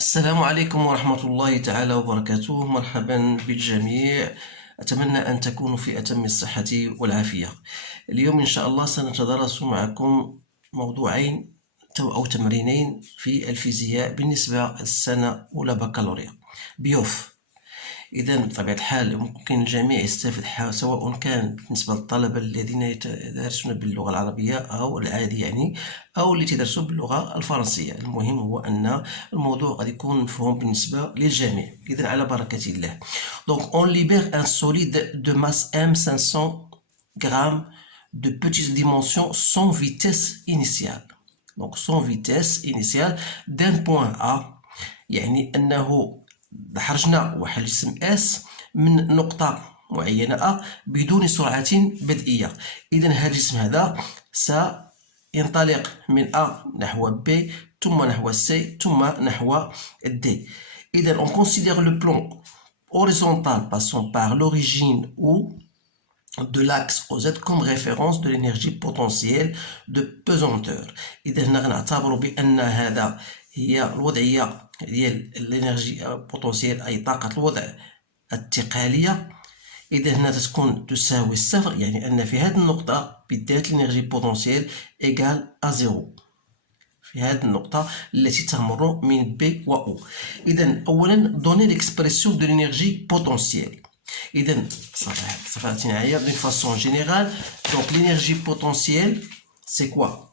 السلام عليكم ورحمة الله تعالى وبركاته. مرحبا بالجميع. أتمنى أن تكونوا في أتم الصحة والعافية. اليوم إن شاء الله سنتدرس معكم موضوعين أو تمرينين في الفيزياء بالنسبة للسنة أولى بكالوريا بيوف. إذا بطبيعة الحال ممكن الجميع يستفيد، سواء كان بالنسبة للطلبة الذين يدرسون باللغة العربية أو العادي أو اللي يدرسون باللغة الفرنسية. المهم هو أن الموضوع قد يكون مفهوم بالنسبة للجميع. إذا على بركة الله. Donc on libère un solide de masse M 500 grammes de petites dimensions sans vitesse initiale. Donc sans vitesse initiale d'un point A، يعني أنه خرجنا واحد الجسم اس من نقطة معينة أ بدون سرعة بدئية. إذا هذا الجسم هذا سينطلق من أ نحو ب ثم نحو سي ثم نحو دي. إذا on considère le plan horizontal passant par l'origine ou de l'axe OZ comme référence de l'énergie potentielle de pesanteur. إذا هنا غنعتبروا بأن هذا هي الوضعية ديال الانرجي بوتونسيال، اي طاقة الوضع الانتقالية. اذا هنا تكون تساوي الصفر، يعني ان في هذه النقطة بالذات الانرجي بوتونسيال ايكال ا زيرو في هذه النقطة التي تمر من بي و او. اذا اولا دوني ليكسبرسيون دو لينيرجي بوتونسيال. اذا صفحتي معايا دون فاسون جينيرال. دونك لينيرجي بوتونسيال سي كوا؟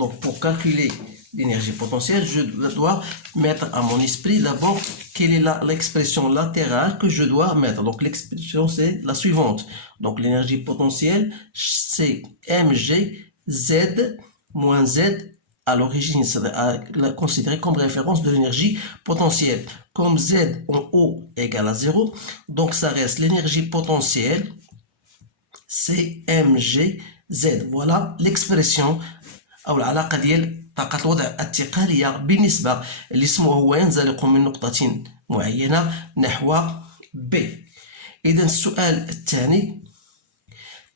Donc pour calculer l'énergie potentielle, je dois mettre à mon esprit d'abord quelle est l'expression latérale que je dois mettre. Donc l'expression c'est la suivante. Donc l'énergie potentielle c'est mg z moins z à l'origine, c'est considéré comme référence de l'énergie potentielle. Comme z en haut égale à 0, donc ça reste l'énergie potentielle c'est mg z. Voilà l'expression أو العلاقة ديال طاقة الوضع الانتقالية بالنسبة للجسم وهو ينزلق من نقطة معينة نحو B. إذا السؤال الثاني: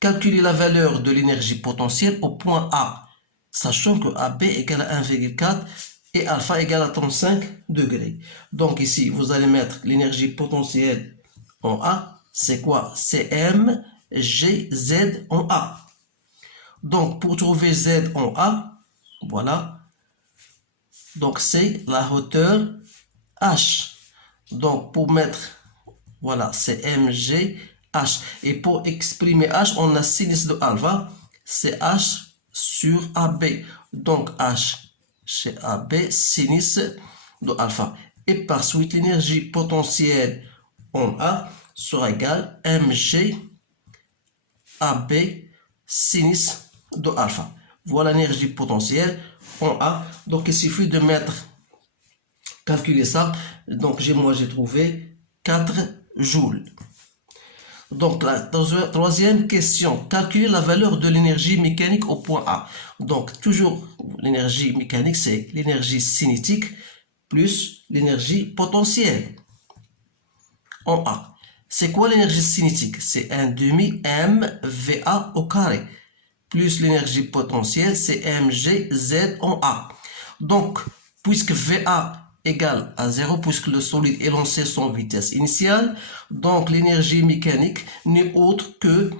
calculer la valeur de l'énergie potentielle au point A, sachant que AB égale à 1,4 et alpha égale à 35 degrés. Donc ici, vous allez mettre l'énergie potentielle en A. C'est quoi? C'est M, G, Z en A. Donc, pour trouver Z en A, voilà. Donc, c'est la hauteur H. Donc, pour mettre, voilà, c'est MG, H. Et pour exprimer H, on a sinus de alpha, c'est H sur AB. Donc, H chez AB, sinus de alpha. Et par suite, l'énergie potentielle en A sera égale MG AB sinus de alpha. Voilà l'énergie potentielle en A. Donc il suffit de calculer ça. Donc moi j'ai trouvé 4 joules. Donc la troisième question: calculer la valeur de l'énergie mécanique au point A. Donc toujours l'énergie mécanique c'est l'énergie cinétique plus l'énergie potentielle en A. C'est quoi l'énergie cinétique? C'est 1 demi mVA au carré plus l'énergie potentielle, c'est mgz en A. Donc, puisque VA égale à 0, puisque le solide est lancé sans vitesse initiale, donc l'énergie mécanique n'est autre que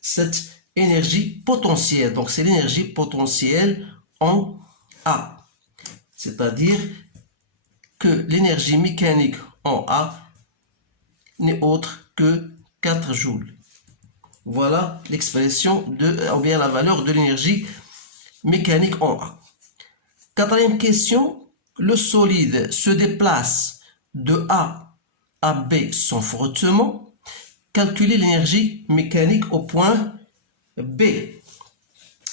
cette énergie potentielle. Donc, c'est l'énergie potentielle en A. C'est-à-dire que l'énergie mécanique en A n'est autre que 4 joules. Voilà l'expression ou bien la valeur de l'énergie mécanique en A. Quatrième question: le solide se déplace de A à B sans frottement. Calculer l'énergie mécanique au point B.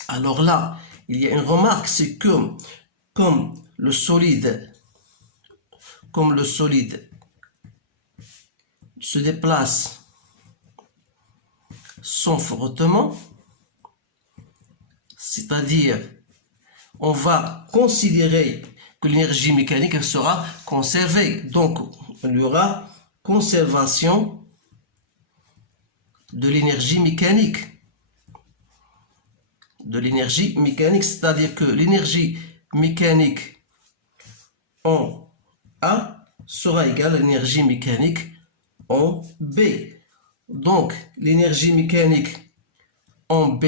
Alors là, il y a une remarque, c'est que comme le solide se déplace sans frottement, c'est-à-dire on va considérer que l'énergie mécanique sera conservée. Donc il y aura conservation de l'énergie mécanique. C'est-à-dire que l'énergie mécanique en sera égale à l'énergie mécanique en B. Donc, l'énergie mécanique en B,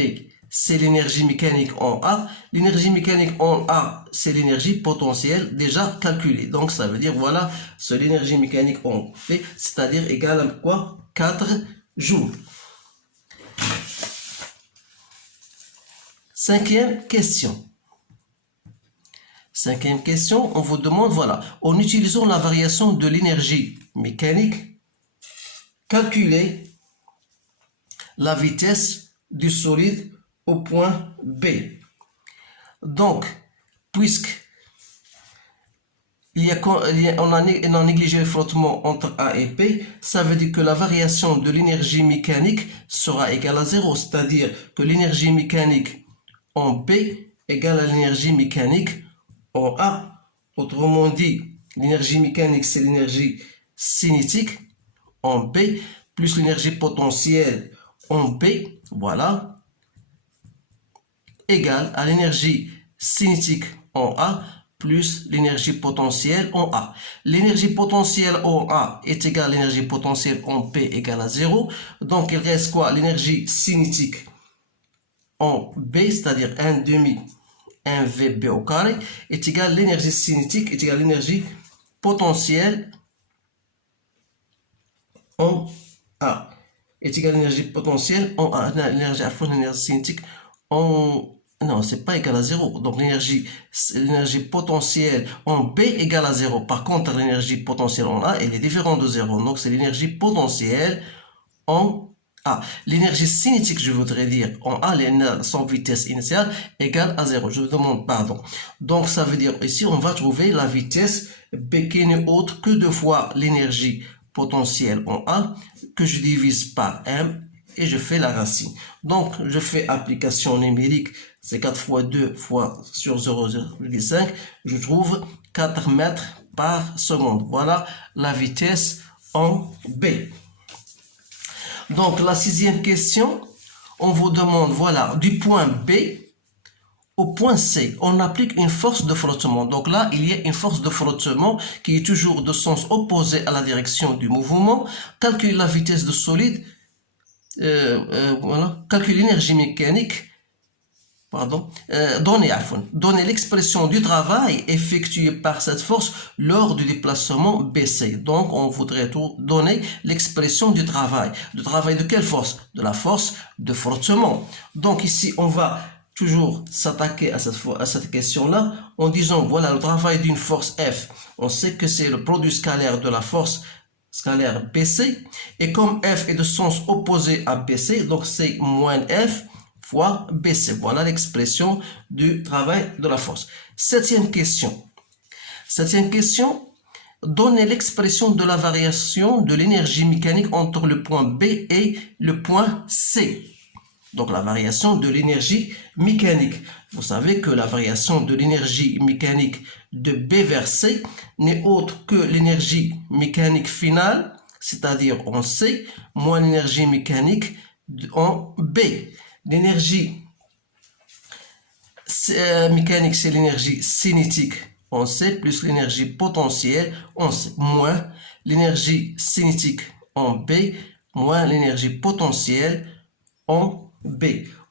c'est l'énergie mécanique en A. L'énergie mécanique en A, c'est l'énergie potentielle déjà calculée. Donc, ça veut dire, voilà, c'est l'énergie mécanique en B, c'est-à-dire égale à quoi? 4 joules. Cinquième question. Cinquième question, on vous demande, voilà, en utilisant la variation de l'énergie mécanique, calculez la vitesse du solide au point B. Donc, puisque on a négligé le frottement entre A et P, ça veut dire que la variation de l'énergie mécanique sera égale à 0, c'est-à-dire que l'énergie mécanique en B égale à l'énergie mécanique en A. Autrement dit, l'énergie mécanique, c'est l'énergie cinétique en B, plus l'énergie potentielle en B, voilà, égale à l'énergie cinétique en A plus l'énergie potentielle en A. L'énergie potentielle en A est égale à l'énergie potentielle en B égale à 0. Donc, il reste quoi? L'énergie cinétique en B, c'est-à-dire 1 demi 1 VB au carré, est égale à l'énergie cinétique, est égale à l'énergie potentielle en A. Est égale à l'énergie potentielle en A. L'énergie cinétique en... Non, c'est pas égal à 0. Donc, l'énergie potentielle en B égale à 0. Par contre, l'énergie potentielle en A, elle est différente de 0. Donc, c'est l'énergie potentielle en A. L'énergie cinétique, je voudrais dire, en A, son vitesse initiale égale à 0. Je vous demande pardon. Donc, ça veut dire, ici, on va trouver la vitesse B qui n'est autre que 2 fois l'énergie potentielle en A, que je divise par M et je fais la racine. Donc, je fais application numérique, c'est 4 fois 2 fois sur 0,5, je trouve 4 mètres par seconde. Voilà la vitesse en B. Donc, la sixième question, on vous demande, voilà, du point B au point C, on applique une force de frottement. Donc là, il y a une force de frottement qui est toujours de sens opposé à la direction du mouvement. Calcule la vitesse de solide, voilà, calcule l'énergie mécanique, pardon, donnez l'expression du travail effectué par cette force lors du déplacement BC. Donc, on voudrait donner l'expression du travail. De travail de quelle force? De la force de frottement. Donc, ici, on va toujours s'attaquer à cette question-là en disant, voilà, le travail d'une force F. On sait que c'est le produit scalaire de la force scalaire BC. Et comme F est de sens opposé à BC, donc c'est moins F fois BC. Voilà l'expression du travail de la force. Septième question. Septième question. Donnez l'expression de la variation de l'énergie mécanique entre le point B et le point C. Donc la variation de l'énergie mécanique. Vous savez que la variation de l'énergie mécanique de B vers C n'est autre que l'énergie mécanique finale, c'est-à-dire en C, moins l'énergie mécanique en B. L'énergie mécanique, c'est l'énergie cinétique en C, plus l'énergie potentielle en C, moins l'énergie cinétique en B, moins l'énergie potentielle en B.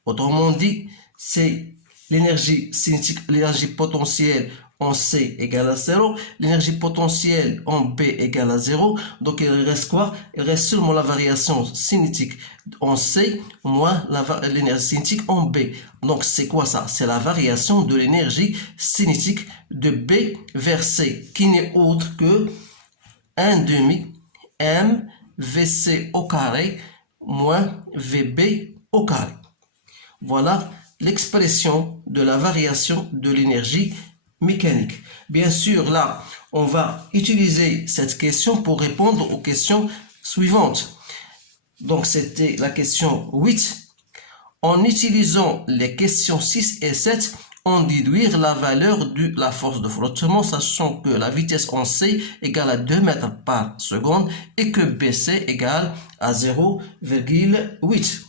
Autrement dit, c'est l'énergie cinétique, l'énergie potentielle en C égale à 0, l'énergie potentielle en B égale à 0. Donc, il reste quoi? Il reste seulement la variation cinétique en C moins l'énergie cinétique en B. Donc, c'est quoi ça? C'est la variation de l'énergie cinétique de B vers C, qui n'est autre que 1 demi M VC au carré moins VB au carré. Voilà l'expression de la variation de l'énergie mécanique. Bien sûr, là, on va utiliser cette question pour répondre aux questions suivantes. Donc, c'était la question 8. En utilisant les questions 6 et 7, on déduire la valeur de la force de frottement, sachant que la vitesse en C égale à 2 mètres par seconde et que BC égale à 0,8.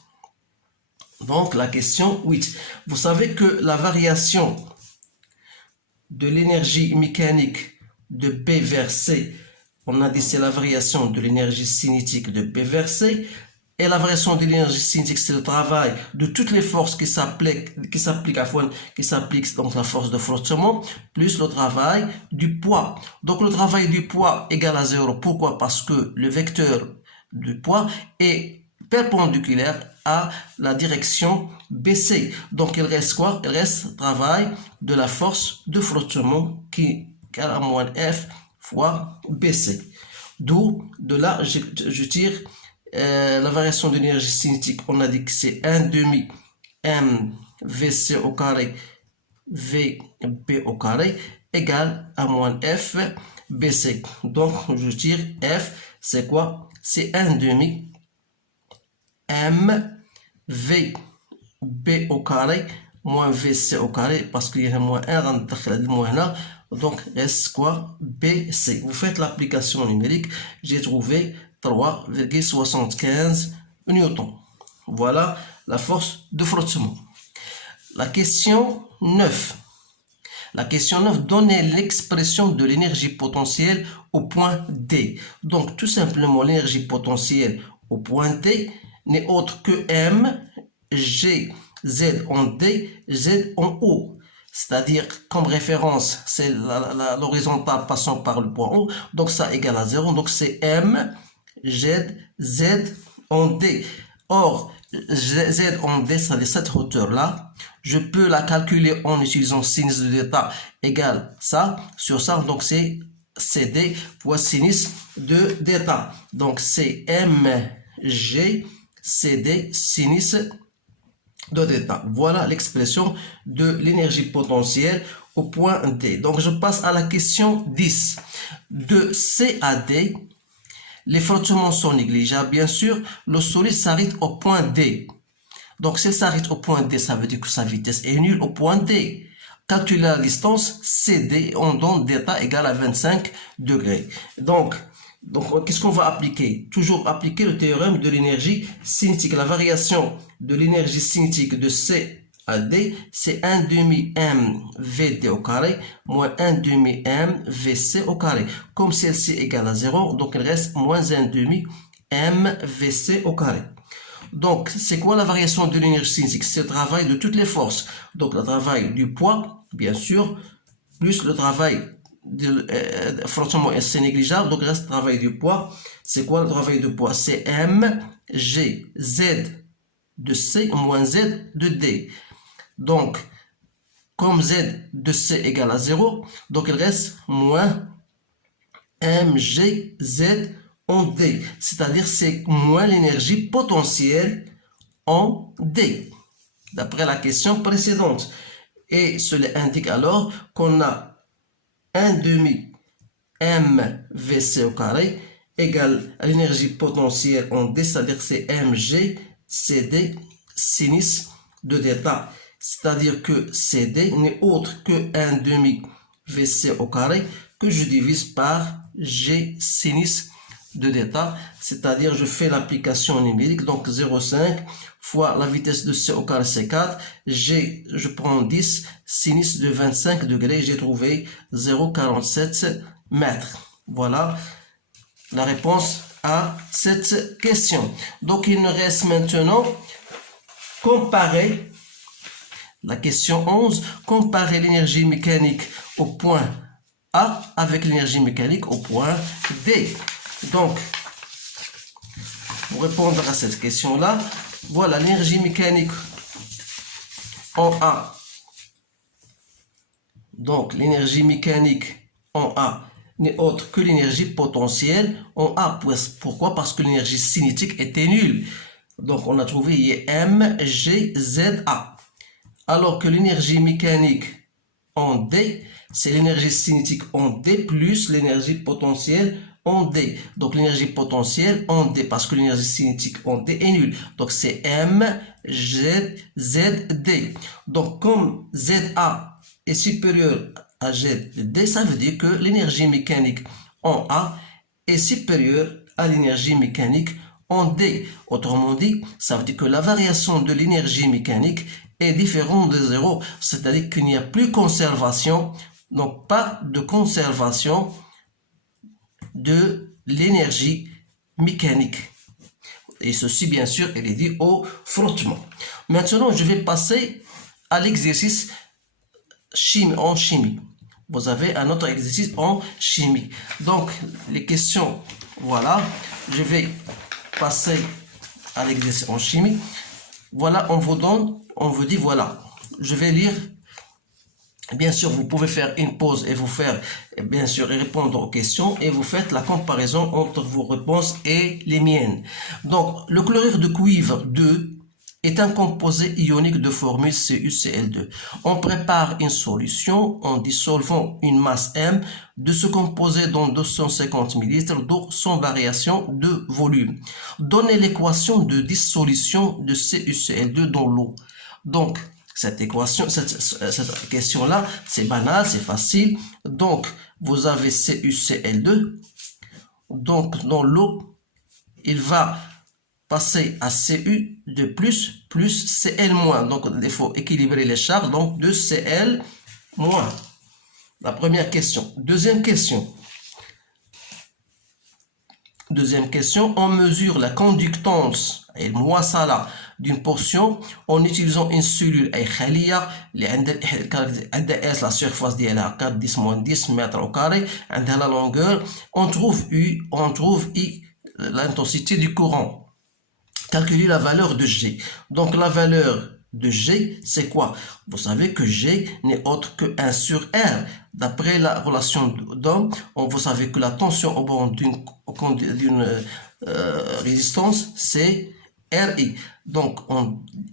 Donc, la question 8. Vous savez que la variation de l'énergie mécanique de B vers C on a dit c'est la variation de l'énergie cinétique de B vers C. Et la variation de l'énergie cinétique, c'est le travail de toutes les forces qui s'appliquent donc la force de frottement, plus le travail du poids. Donc le travail du poids égale à 0. Pourquoi? Parce que le vecteur du poids est perpendiculaire à la direction BC. Donc il reste quoi? Il reste travail de la force de frottement qui est égale à moins F fois BC. D'où, de là, je tire la variation de l'énergie cinétique. On a dit que c'est 1 demi mVC au carré VB au carré égale à moins F BC. Donc je tire F, c'est quoi? C'est 1 demi MVB au carré moins VC au carré, parce qu'il y a moins 1 dans le moins là. Donc reste quoi? BC. Vous faites l'application numérique, j'ai trouvé 3,75 newtons. Voilà la force de frottement. La question 9. La question 9, donnez l'expression de l'énergie potentielle au point D. Donc tout simplement l'énergie potentielle au point D n'est autre que M, G, Z en D, Z en O. C'est-à-dire, comme référence, c'est l'horizontale passant par le point O. Donc ça égale à 0. Donc c'est M, G, Z en D. Or, Z en D, c'est-à-dire cette hauteur-là, je peux la calculer en utilisant sinus de θ égale ça sur ça. Donc c'est CD fois sinus de θ. Donc c'est MG CD sinus de θ. Voilà l'expression de l'énergie potentielle au point D. Donc je passe à la question 10. De C à D, les frottements sont négligeables. Bien sûr, le solide s'arrête au point D. Donc s'il s'arrête au point D, ça veut dire que sa vitesse est nulle au point D. Calculer la distance CD, on donne θ égale à 25 degrés. Donc qu'est-ce qu'on va appliquer? Toujours appliquer le théorème de l'énergie cinétique. La variation de l'énergie cinétique de C à D, c'est 1 demi m VD au carré moins 1 demi m VC au carré. Comme celle-ci égale à 0, donc il reste moins 1 demi m VC au carré. Donc, c'est quoi la variation de l'énergie cinétique? C'est le travail de toutes les forces. Donc, le travail du poids, bien sûr, plus le travail de frottement, c'est négligeable. Donc, il reste le travail du poids. C'est quoi le travail du poids? C'est M, G, Z de C moins Z de D. Donc, comme Z de C égale à 0, donc il reste moins mgz en D, c'est-à-dire c'est moins l'énergie potentielle en D, d'après la question précédente. Et cela indique alors qu'on a 1 demi mvc au carré égale à l'énergie potentielle en D, c'est-à-dire c'est mg cd sinus de θ. C'est-à-dire que CD n'est autre que 1 demi VC au carré que je divise par G sinus de θ. C'est-à-dire je fais l'application numérique, donc 0,5 fois la vitesse de C au carré c'est 4. Je prends 10 sinus de 25 degrés, j'ai trouvé 0,47 mètres. Voilà la réponse à cette question. Donc il nous reste maintenant comparer la question 11, comparer l'énergie mécanique au point A avec l'énergie mécanique au point D. Donc, pour répondre à cette question-là, voilà l'énergie mécanique en A. Donc, l'énergie mécanique en A n'est autre que l'énergie potentielle en A. Pourquoi? Parce que l'énergie cinétique était nulle. Donc, on a trouvé mgza. Alors que l'énergie mécanique en D, c'est l'énergie cinétique en D plus l'énergie potentielle en D. Donc l'énergie potentielle en D, parce que l'énergie cinétique en D est nulle. Donc c'est mgzd. Donc comme ZA est supérieur à ZD, ça veut dire que l'énergie mécanique en A est supérieure à l'énergie mécanique en D. Autrement dit, ça veut dire que la variation de l'énergie mécanique est différente de 0, c'est-à-dire qu'il n'y a plus conservation, donc pas de conservation de l'énergie mécanique. Et ceci, bien sûr, il est dit au frottement. Maintenant, je vais passer à l'exercice en chimie. Vous avez un autre exercice en chimie. Donc, les questions, voilà. Je vais passer à l'exercice en chimie. Voilà, on vous dit, voilà. Je vais lire. Bien sûr, vous pouvez faire une pause et vous faire, bien sûr, répondre aux questions et vous faites la comparaison entre vos réponses et les miennes. Donc, le chlorure de cuivre 2 est un composé ionique de formule CuCl2. On prépare une solution en dissolvant une masse M de ce composé dans 250 ml d'eau sans variation de volume. Donnez l'équation de dissolution de CuCl2 dans l'eau. Donc, cette question-là, c'est banal, c'est facile. Donc, vous avez CuCl2. Donc, dans l'eau, il va passer à Cu de plus Cl moins. Donc, il faut équilibrer les charges. Donc, de Cl moins. La première question. Deuxième question. Deuxième question, on mesure la conductance et المواصلة d'une portion en utilisant une cellule أي خلية اللي عندها S la surface ديالها 4 10 10 mètres au carré عندها la longueur, on trouve I l'intensité du courant. Calculer la valeur de G. Donc la valeur de G, c'est quoi? Vous savez que G n'est autre que 1 sur R. D'après la relation d'Ohm, vous savez que la tension au bord d'une résistance, c'est RI. Donc,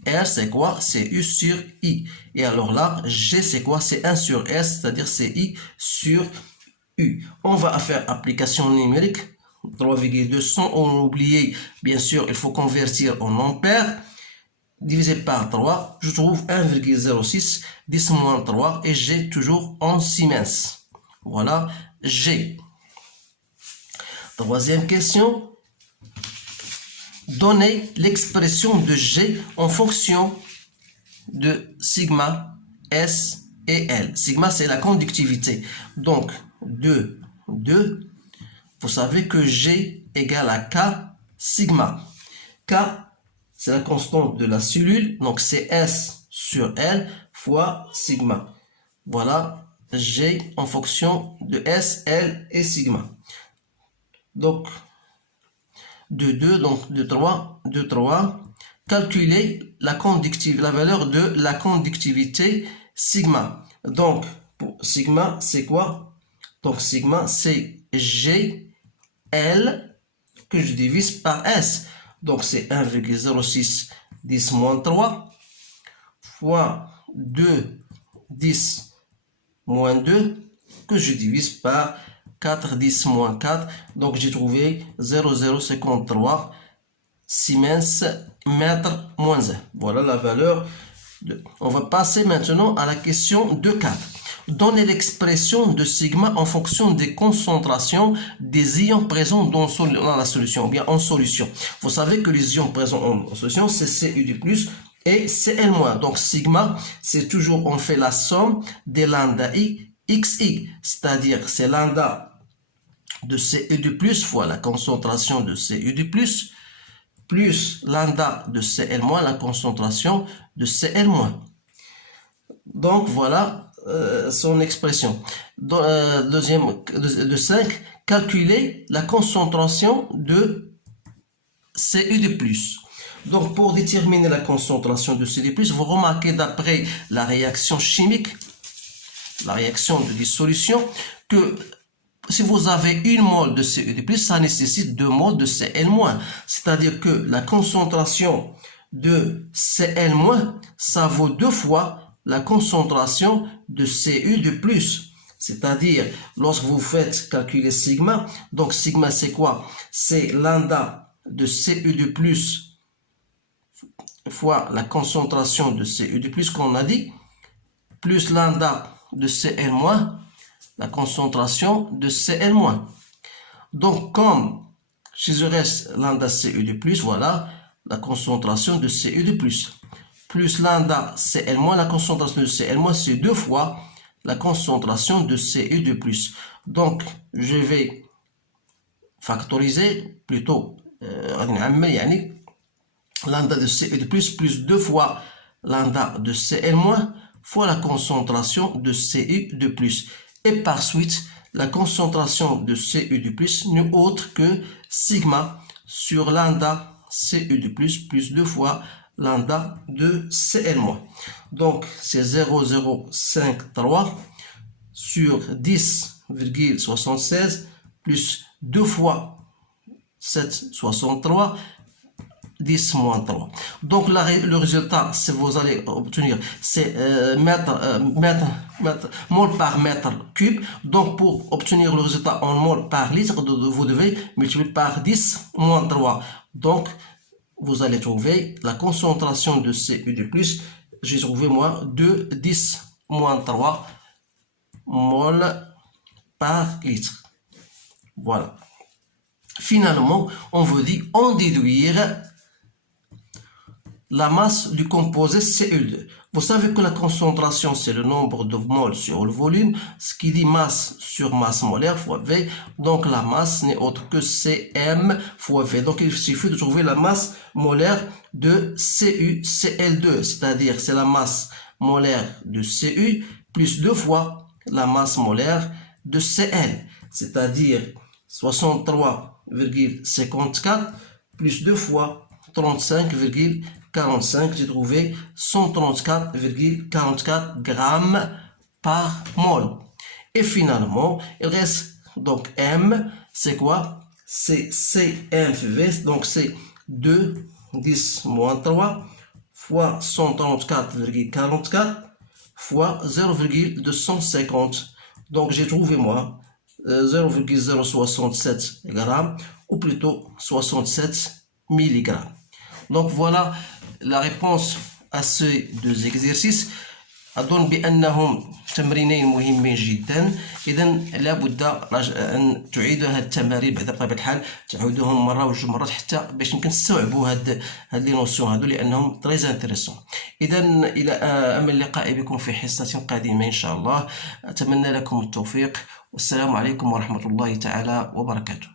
R, c'est quoi? C'est U sur I. Et alors là, G, c'est quoi? C'est 1 sur S, c'est-à-dire c'est I sur U. On va faire application numérique. 3,200, on a oublié, bien sûr, il faut convertir en ampères. Divisé par 3, je trouve 1,06, 10 moins 3, et G toujours en Siemens. Voilà, G. Troisième question. Donnez l'expression de G en fonction de sigma, S et L. Sigma, c'est la conductivité. Donc, 2, vous savez que G égale à K sigma. K, c'est la constante de la cellule, donc c'est S sur L fois sigma. Voilà, G en fonction de S, L et sigma. Donc, de 2, donc de 3. Calculer la valeur de la conductivité sigma. Donc, pour sigma, c'est quoi? Donc, sigma, c'est G, L, que je divise par S. Donc, c'est 1,06 10 moins 3 fois 2 10 moins 2 que je divise par 4 10 moins 4. Donc, j'ai trouvé 0,053 Siemens mètre moins 1. Voilà la valeur. On va passer maintenant à la question 2,4. Donnez l'expression de sigma en fonction des concentrations des ions présents dans la solution, ou bien en solution. Vous savez que les ions présents en solution, c'est Cu et Cl-. Donc sigma, c'est toujours, on fait la somme des lambda I, xi, c'est-à-dire c'est lambda de Cu fois la concentration de Cu plus lambda de Cl-, la concentration de Cl-. Donc voilà son expression. Deuxième de 5, calculer la concentration de Cu+. Donc pour déterminer la concentration de Cu+, vous remarquez d'après la réaction chimique, la réaction de dissolution, que si vous avez 1 mol de Cu+, ça nécessite 2 mols de Cl-. C'est-à-dire que la concentration de Cl-, ça vaut 2 fois la concentration de Cu+. C'est-à-dire, lorsque vous faites calculer sigma, donc sigma c'est quoi? C'est lambda de Cu+, fois la concentration de Cu+, qu'on a dit, plus lambda de Cl-, la concentration de Cl-. Donc, comme si je reste lambda Cu+, voilà la concentration de Cu+. Plus lambda Cl-, la concentration de Cl-, c'est 2 fois la concentration de Cu+. Donc, je vais factoriser plutôt غادي نعمل يعني lambda de CE2 plus 2 fois lambda de Cl- fois la concentration de Cu2+. Et par suite, la concentration de Cu2+ n'est autre que sigma sur lambda Cu2+ plus 2 fois lambda de Cl-. Donc, c'est 0,053 sur 10,76 plus 2 fois 7,63 10 moins 3. Donc le résultat, c'est vous allez obtenir, c'est mol par mètre cube. Donc pour obtenir le résultat en mol par litre, vous devez multiplier par 10 moins 3. Donc vous allez trouver la concentration de Cu2+. J'ai trouvé moi 10 moins 3 mol par litre. Voilà. Finalement, on veut dire en déduire la masse du composé Cu2. Vous savez que la concentration, c'est le nombre de moles sur le volume, ce qui dit masse sur masse molaire fois V. Donc la masse n'est autre que Cm fois V. Donc il suffit de trouver la masse molaire de CuCl2, c'est-à-dire c'est la masse molaire de Cu plus 2 fois la masse molaire de Cl, c'est-à-dire 63,54 plus 2 fois 35,45, j'ai trouvé 134,44 grammes par mol. Et finalement, il reste donc M, c'est quoi? C'est CmV, donc c'est 2, 10 moins 3 fois 134,44 fois 0,250. Donc j'ai trouvé moi 0,067 grammes, ou plutôt 67 mg. Donc voilà la réponse à ces deux exercices. أظن بأنهم تمرينين مهمين جدا. إذا لابد أن تعيدوا هذه التمارين بعد بطبيعة الحال، تعيدوهم مرة وجوج مرات حتى باش يمكن تستوعبوا هاد لي نوسيون هادو، لأنهم تريز انتريسون. إذا إلى أمل اللقاء بكم في حصة قادمة إن شاء الله. أتمنى لكم التوفيق، والسلام عليكم ورحمة الله تعالى وبركاته.